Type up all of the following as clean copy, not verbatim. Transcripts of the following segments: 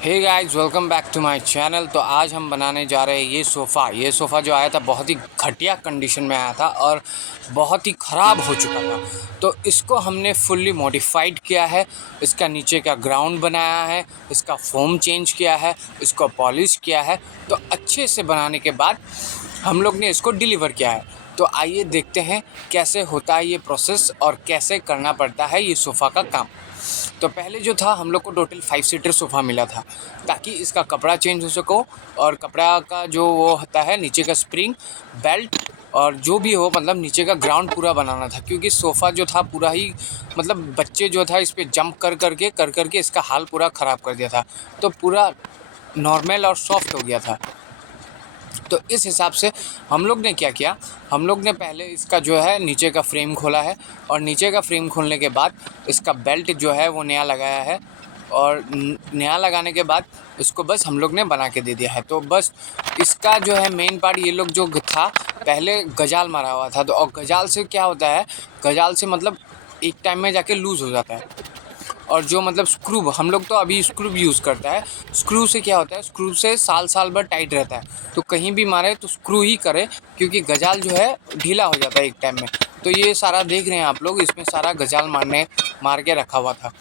Hey guys, welcome back to my channel. तो आज हम बनाने जा रहे हैं ये सोफ़ा जो आया था बहुत ही घटिया कंडीशन में आया था और बहुत ही ख़राब हो चुका था। तो इसको हमने फुल्ली मॉडिफाइड किया है। इसका नीचे का ग्राउंड बनाया है, इसका फोम चेंज किया है, इसको पॉलिश किया है। तो अच्छे से बनाने के बाद हम लोग ने इसको डिलीवर किया है। तो आइए देखते हैं कैसे होता है ये प्रोसेस और कैसे करना पड़ता है ये सोफ़ा का काम। तो पहले जो था हम लोग को टोटल 5 सीटर सोफ़ा मिला था ताकि इसका कपड़ा चेंज हो सको और कपड़ा का जो वो होता है नीचे का स्प्रिंग बेल्ट और जो भी हो मतलब नीचे का ग्राउंड पूरा बनाना था, क्योंकि सोफ़ा जो था पूरा ही मतलब बच्चे जो था इस पे जंप कर करके इसका हाल पूरा ख़राब कर दिया था। तो पूरा नॉर्मल और सॉफ्ट हो गया था। तो इस हिसाब से हम लोग ने क्या किया, हम लोग ने पहले इसका जो है नीचे का फ्रेम खोला है और नीचे का फ्रेम खोलने के बाद इसका बेल्ट जो है वो नया लगाया है और नया लगाने के बाद इसको बस हम लोग ने बना के दे दिया है। तो बस इसका जो है मेन पार्ट ये लोग जो था पहले गजाल मारा हुआ था। तो और गजाल से क्या होता है, गजाल से मतलब एक टाइम में जाके लूज़ हो जाता है। और जो मतलब स्क्रू, हम लोग तो अभी स्क्रू यूज़ करता है। स्क्रू से क्या होता है, स्क्रू से साल भर टाइट रहता है। तो कहीं भी मारे तो स्क्रू ही करे, क्योंकि गजाल जो है ढीला हो जाता है एक टाइम में। तो ये सारा देख रहे हैं आप लोग, इसमें सारा गजाल मार के रखा हुआ था।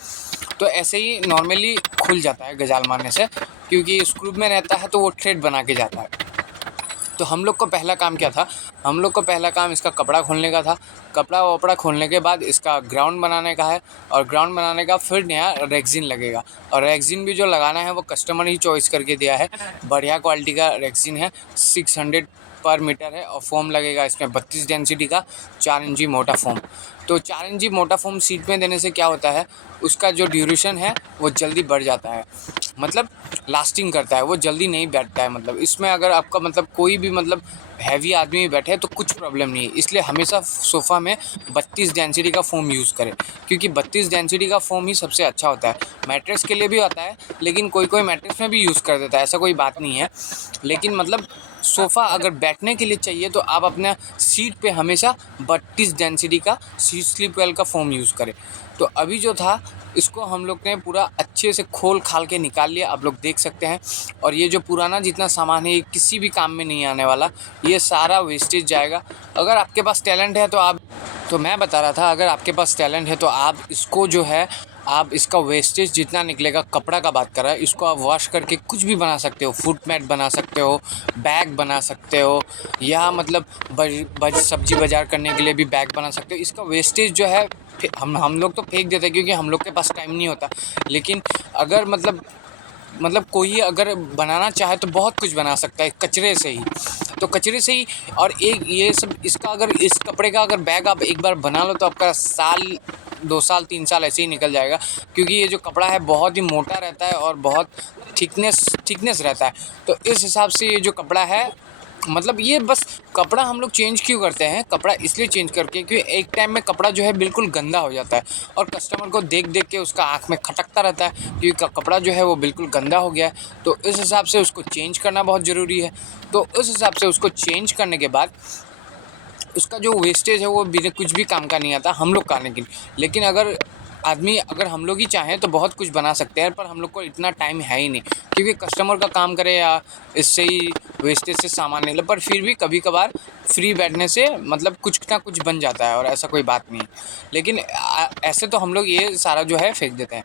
तो ऐसे ही नॉर्मली खुल जाता है गजाल मारने से, क्योंकि स्क्रू में रहता है तो वो थ्रेड बना के जाता है। तो हम लोग को पहला काम क्या था, हम लोग को पहला काम इसका कपड़ा खोलने का था। कपड़ा वपड़ा खोलने के बाद इसका ग्राउंड बनाने का है और ग्राउंड बनाने का फिर नया रेक्सिन लगेगा। और रेक्सिन भी जो लगाना है वो कस्टमर ही चॉइस करके दिया है। बढ़िया क्वालिटी का रेक्सिन है, 600 पर मीटर है और फोम लगेगा इसमें 32 डेंसिटी का 4 इंची मोटा फोम। तो 4 इंची मोटा फोम सीट में देने से क्या होता है, उसका जो ड्यूरेशन है वो जल्दी बढ़ जाता है, मतलब लास्टिंग करता है, वो जल्दी नहीं बैठता है। मतलब इसमें अगर आपका मतलब कोई भी मतलब हैवी आदमी बैठे तो कुछ प्रॉब्लम नहीं है। इसलिए हमेशा सोफ़ा में 32 डेंसिटी का फ़ोम यूज़ करें, क्योंकि 32 डेंसिटी का फ़ोम ही सबसे अच्छा होता है। मैट्रेस के लिए भी आता है, लेकिन कोई मैट्रेस में भी यूज़ कर देता है, ऐसा कोई बात नहीं है। लेकिन मतलब सोफ़ा अगर बैठने के लिए चाहिए तो आप अपना सीट पे हमेशा 32 डेंसिटी का स्लीप वेल का फ़ोम यूज़ करें। तो अभी जो था इसको हम लोग ने पूरा अच्छे से खोल खाल के निकाल लिया, आप लोग देख सकते हैं। और ये जो पुराना जितना सामान है ये किसी भी काम में नहीं आने वाला, ये सारा वेस्टेज जाएगा। अगर आपके पास टैलेंट है तो मैं बता रहा था, अगर आपके पास टैलेंट है तो आप इसको जो है आप इसका वेस्टेज जितना निकलेगा, कपड़ा का बात कर रहा है, इसको आप वॉश करके कुछ भी बना सकते हो। फुट मैट बना सकते हो, बैग बना सकते हो, या मतलब सब्जी बाजार करने के लिए भी बैग बना सकते हो। इसका वेस्टेज जो है हम लोग तो फेंक देते हैं, क्योंकि हम लोग के पास टाइम नहीं होता। लेकिन अगर मतलब कोई अगर बनाना चाहे तो बहुत कुछ बना सकता है कचरे से ही। तो कचरे से ही, और एक ये सब इसका अगर इस कपड़े का अगर बैग आप एक बार बना लो तो आपका साल 2 साल 3 साल ऐसे ही निकल जाएगा, क्योंकि ये जो कपड़ा है बहुत ही मोटा रहता है और बहुत थिकनेस रहता है। तो इस हिसाब से ये जो कपड़ा है, मतलब ये बस कपड़ा हम लोग चेंज क्यों करते हैं, कपड़ा इसलिए चेंज करके क्योंकि एक टाइम में कपड़ा जो है बिल्कुल गंदा हो जाता है और कस्टमर को देख देख के उसका आँख में खटकता रहता है, क्योंकि कपड़ा जो है वो बिल्कुल गंदा हो गया है। तो इस हिसाब से उसको चेंज करना बहुत ज़रूरी है। तो उस हिसाब से उसको चेंज करने के बाद उसका जो वेस्टेज है वो बिना कुछ भी काम का नहीं आता हम लोग खाने के लिए। लेकिन अगर हम लोग ही चाहें तो बहुत कुछ बना सकते हैं, पर हम लोग को इतना टाइम है ही नहीं, क्योंकि कस्टमर का काम करे या इससे ही वेस्टेज से सामान निकले। पर फिर भी कभी कभार फ्री बैठने से मतलब कुछ ना कुछ बन जाता है और ऐसा कोई बात नहीं है। लेकिन ऐसे तो हम लोग ये सारा जो है फेंक देते हैं।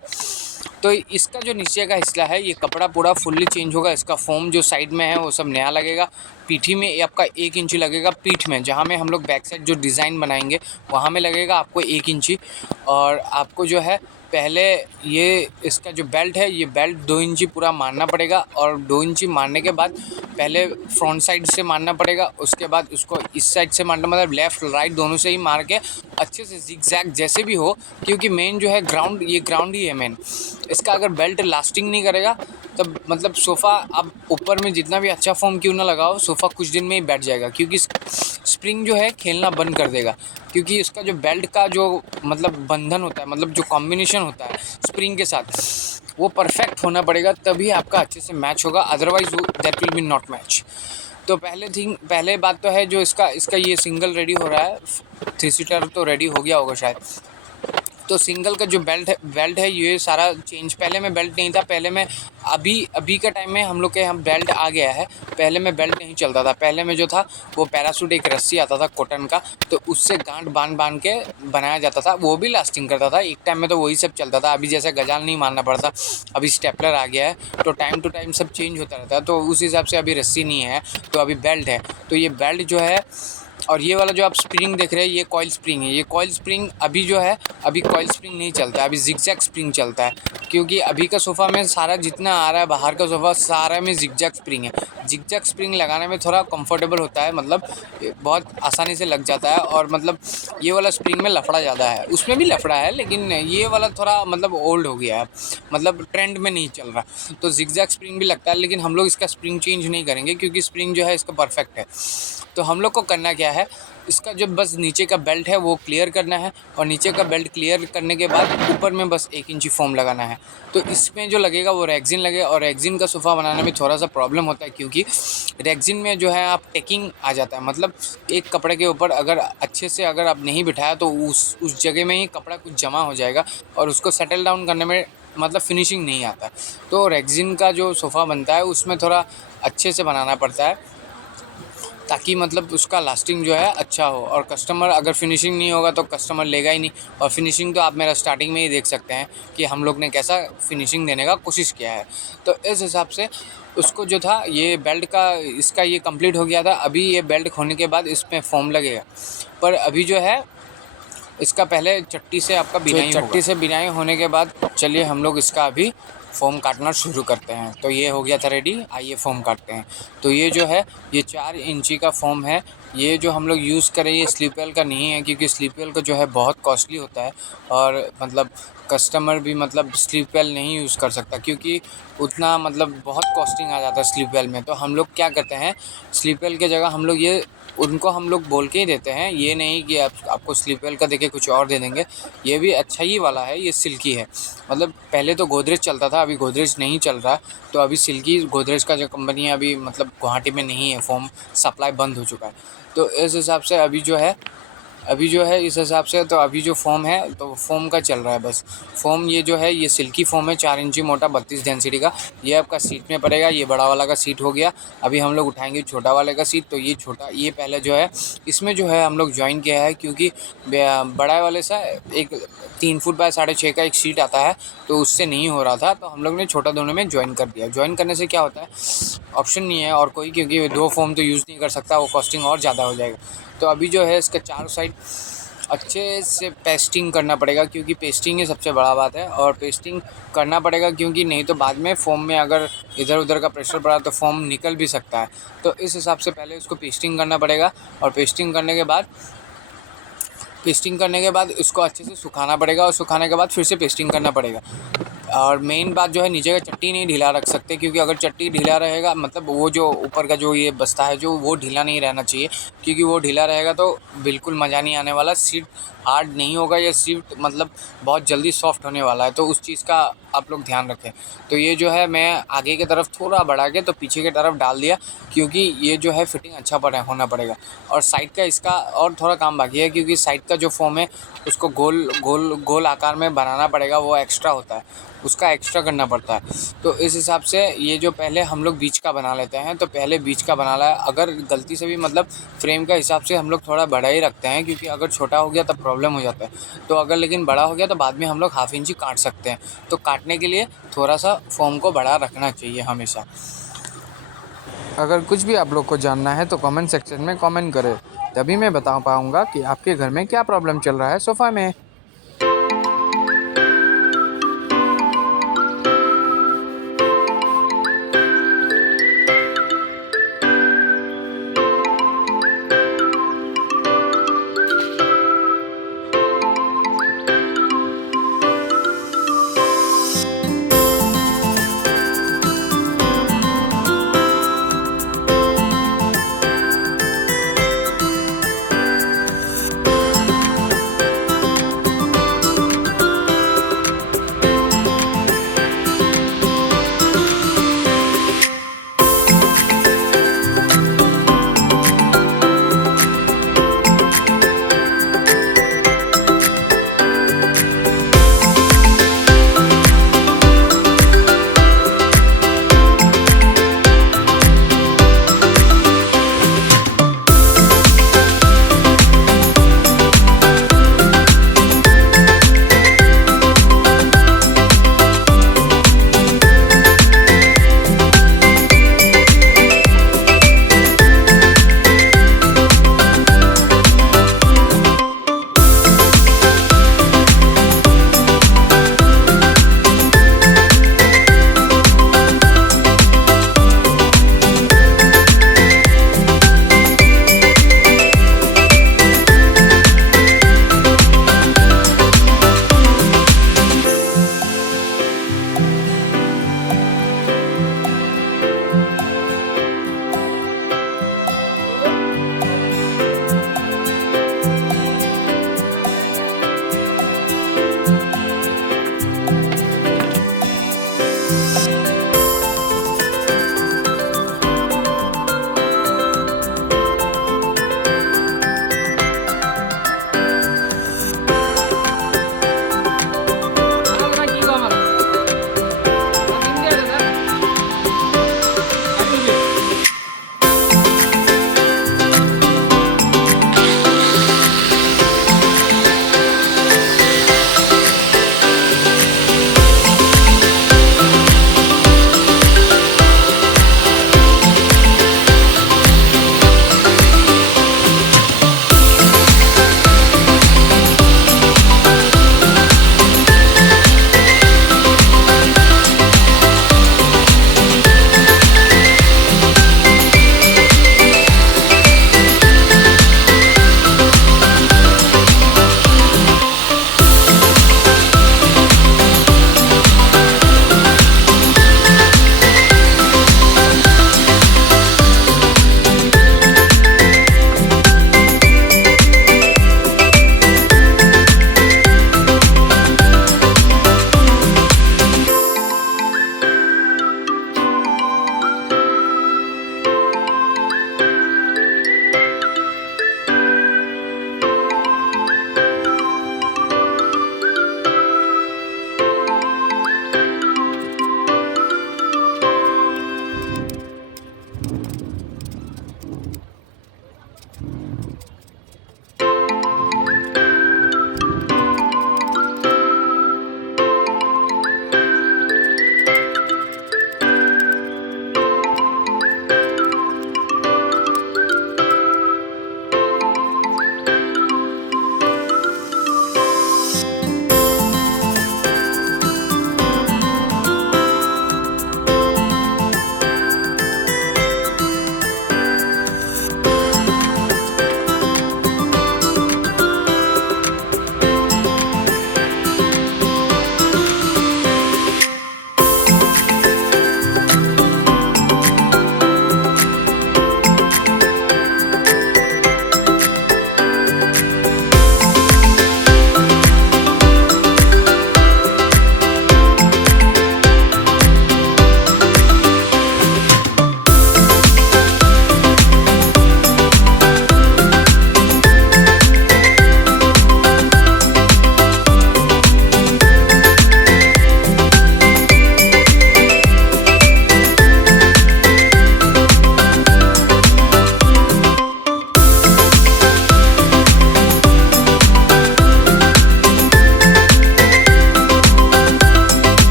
तो इसका जो नीचे का हिस्सा है ये कपड़ा पूरा फुल्ली चेंज होगा। इसका फोम जो साइड में है वो सब नया लगेगा। पीठी में आपका 1 इंची लगेगा, पीठ में जहाँ में हम लोग बैक साइड जो डिज़ाइन बनाएंगे वहाँ में लगेगा आपको 1 इंची। और आपको जो है पहले ये इसका जो बेल्ट है ये बेल्ट 2 इंची पूरा मारना पड़ेगा, और 2 इंची मारने के बाद पहले फ्रंट साइड से मारना पड़ेगा, उसके बाद उसको इस साइड से मारना, मतलब लेफ़्ट राइट दोनों से ही मार के अच्छे से जिगजैग जैसे भी हो, क्योंकि मेन जो है ग्राउंड, ये ग्राउंड ही है मेन। इसका अगर बेल्ट लास्टिंग नहीं करेगा तब मतलब सोफ़ा आप ऊपर में जितना भी अच्छा फोम क्यों ना लगाओ, सोफ़ा कुछ दिन में ही बैठ जाएगा, क्योंकि स्प्रिंग जो है खेलना बंद कर देगा। क्योंकि इसका जो बेल्ट का जो मतलब बंधन होता है, मतलब जो कॉम्बिनेशन होता है स्प्रिंग के साथ, वो परफेक्ट होना पड़ेगा, तभी आपका अच्छे से मैच होगा, otherwise that will be not match. तो पहले बात तो है जो इसका ये सिंगल रेडी हो रहा है, 3 सीटर तो रेडी हो गया होगा शायद। तो सिंगल का जो बेल्ट है ये सारा चेंज, पहले में बेल्ट नहीं था, पहले में अभी के टाइम में हम लोग के यहाँ बेल्ट आ गया है। पहले में बेल्ट नहीं चलता था, पहले में जो था वो पैराशूट एक रस्सी आता था कॉटन का, तो उससे गांठ बांध के बनाया जाता था, वो भी लास्टिंग करता था। एक टाइम में तो वही सब चलता था, अभी जैसे गजाल नहीं मारना पड़ता, अभी स्टेपलर आ गया है, तो टाइम टू टाइम सब चेंज होता रहता है। तो उस हिसाब से अभी रस्सी नहीं है, तो अभी बेल्ट है। तो ये बेल्ट जो है, और ये वाला जो आप स्प्रिंग देख रहे हैं ये कॉइल स्प्रिंग है। ये कॉइल स्प्रिंग अभी जो है, अभी कॉइल स्प्रिंग नहीं चलता है, अभी जिगजैग स्प्रिंग चलता है, क्योंकि अभी का सोफ़ा में सारा जितना आ रहा है बाहर का सोफ़ा सारा में जिगजैग स्प्रिंग है। जिगजैग स्प्रिंग लगाने में थोड़ा कंफर्टेबल होता है, मतलब बहुत आसानी से लग जाता है, और मतलब ये वाला स्प्रिंग में लफड़ा ज़्यादा है, उसमें भी लफड़ा है, लेकिन ये वाला थोड़ा मतलब ओल्ड हो गया है, मतलब ट्रेंड में नहीं चल रहा। तो जिगजैग स्प्रिंग भी लगता है, लेकिन हम लोग इसका स्प्रिंग चेंज नहीं करेंगे, क्योंकि स्प्रिंग जो है इसका परफेक्ट है। तो हम लोग को करना क्या है, इसका जो बस नीचे का बेल्ट है वो क्लियर करना है, और नीचे का बेल्ट क्लियर करने के बाद ऊपर में बस 1 इंची फोम लगाना है। तो इसमें जो लगेगा वो रेक्सिन लगेगा, और रेक्सिन का सोफ़ा बनाने में थोड़ा सा प्रॉब्लम होता है, क्योंकि रेक्सिन में जो है आप टेकिंग आ जाता है, मतलब एक कपड़े के ऊपर अगर अच्छे से अगर आप नहीं बिठाया तो उस जगह में ही कपड़ा कुछ जमा हो जाएगा, और उसको सेटल डाउन करने में मतलब फिनिशिंग नहीं आता। तो रेक्सिन का जो सोफ़ा बनता है उसमें थोड़ा अच्छे से बनाना पड़ता है, ताकि मतलब उसका लास्टिंग जो है अच्छा हो, और कस्टमर अगर फिनिशिंग नहीं होगा तो कस्टमर लेगा ही नहीं। और फिनिशिंग तो आप मेरा स्टार्टिंग में ही देख सकते हैं कि हम लोग ने कैसा फिनिशिंग देने का कोशिश किया है। तो इस हिसाब से उसको जो था ये बेल्ट का इसका ये कंप्लीट हो गया था। अभी ये बेल्ट खोलने के बाद इसमें फोम लगेगा, पर अभी जो है इसका पहले चट्टी से आपका बिनाई होगा। चट्टी से बिनाई होने के बाद चलिए हम लोग इसका अभी फ़ोम काटना शुरू करते हैं। तो ये हो गया था रेडी, आइए फ़ोम काटते हैं। तो ये जो है ये 4 इंची का फ़ोम है। ये जो हम लोग यूज़ करें ये स्लीपवेल का नहीं है, क्योंकि स्लीपवेल का जो है बहुत कॉस्टली होता है, और मतलब कस्टमर भी मतलब स्लीपवेल नहीं यूज़ कर सकता, क्योंकि उतना मतलब बहुत कॉस्टिंग आ जाता है स्लीपवेल में। तो हम लोग क्या करते हैं, स्लीपवेल की जगह हम लोग ये उनको हम लोग बोल के ही देते हैं, ये नहीं कि आपको स्लीपवेल का देके कुछ और दे देंगे। ये भी अच्छा ही वाला है, ये सिल्की है। मतलब पहले तो गोदरेज चलता था, अभी गोदरेज नहीं चल रहा, तो अभी सिल्की गोदरेज का जो कंपनी है अभी मतलब गुवाहाटी में नहीं है, फ़ोम सप्लाई बंद हो चुका है। तो इस हिसाब से अभी जो है इस हिसाब से तो अभी जो फ़ोम है तो फ़ोम का चल रहा है बस। फ़ोम ये जो है ये सिल्की फ़ोम है, 4 इंची मोटा 32 डेंसिटी का। ये आपका सीट में पड़ेगा, ये बड़ा वाला का सीट हो गया। अभी हम लोग उठाएंगे छोटा वाले का सीट। तो ये छोटा, ये पहले जो है इसमें जो है हम लोग जॉइन किया है, क्योंकि बड़ा वाले से एक 3 फुट बाय 6.5 का एक सीट आता है, तो उससे नहीं हो रहा था, तो हम लोग ने छोटा दोनों में जॉइन कर दिया। जॉइन करने से क्या होता है, ऑप्शन नहीं है और कोई, क्योंकि 2 फ़ोम तो यूज़ नहीं कर सकता, वो कॉस्टिंग और ज़्यादा हो जाएगा। तो अभी जो है इसका चारों साइड अच्छे से पेस्टिंग करना पड़ेगा, क्योंकि पेस्टिंग ही सबसे बड़ा बात है, और पेस्टिंग करना पड़ेगा, क्योंकि नहीं तो बाद में फ़ोम में अगर इधर उधर का प्रेशर पड़ा तो फ़ोम निकल भी सकता है। तो इस हिसाब से पहले उसको पेस्टिंग करना पड़ेगा, और पेस्टिंग करने के बाद इसको अच्छे से सुखाना पड़ेगा, और सुखाने के बाद फिर से पेस्टिंग करना पड़ेगा। और मेन बात जो है, नीचे का चट्टी नहीं ढीला रख सकते, क्योंकि अगर चट्टी ढीला रहेगा मतलब वो जो ऊपर का जो ये बस्ता है जो वो ढीला नहीं रहना चाहिए, क्योंकि वो ढीला रहेगा तो बिल्कुल मज़ा नहीं आने वाला। सीट हार्ड नहीं होगा, या सीट मतलब बहुत जल्दी सॉफ्ट होने वाला है, तो उस चीज़ का आप लोग ध्यान रखें। तो ये जो है मैं आगे की तरफ थोड़ा बढ़ा के तो पीछे की तरफ डाल दिया, क्योंकि ये जो है फिटिंग अच्छा होना पड़ेगा। और साइड का इसका और थोड़ा काम बाकी है, क्योंकि साइड का जो फ़ोम है उसको गोल गोल गोल आकार में बनाना पड़ेगा, वो एक्स्ट्रा होता है, उसका एक्स्ट्रा करना पड़ता है। तो इस हिसाब से ये जो पहले हम लोग बीच का बना लेते हैं, तो पहले बीच का बना ला। अगर गलती से भी मतलब फ्रेम का हिसाब से हम लोग थोड़ा बड़ा ही रखते हैं, क्योंकि अगर छोटा हो गया तब प्रॉब्लम हो जाता है। तो अगर लेकिन बड़ा हो गया तो बाद में हम लोग 1/2 इंची काट सकते हैं। तो काटने के लिए थोड़ा सा फ़ोम को बड़ा रखना चाहिए हमेशा। अगर कुछ भी आप लोग को जानना है तो कमेंट सेक्शन में कमेंट करें, तभी मैं बता पाऊँगा कि आपके घर में क्या प्रॉब्लम चल रहा है सोफ़ा में।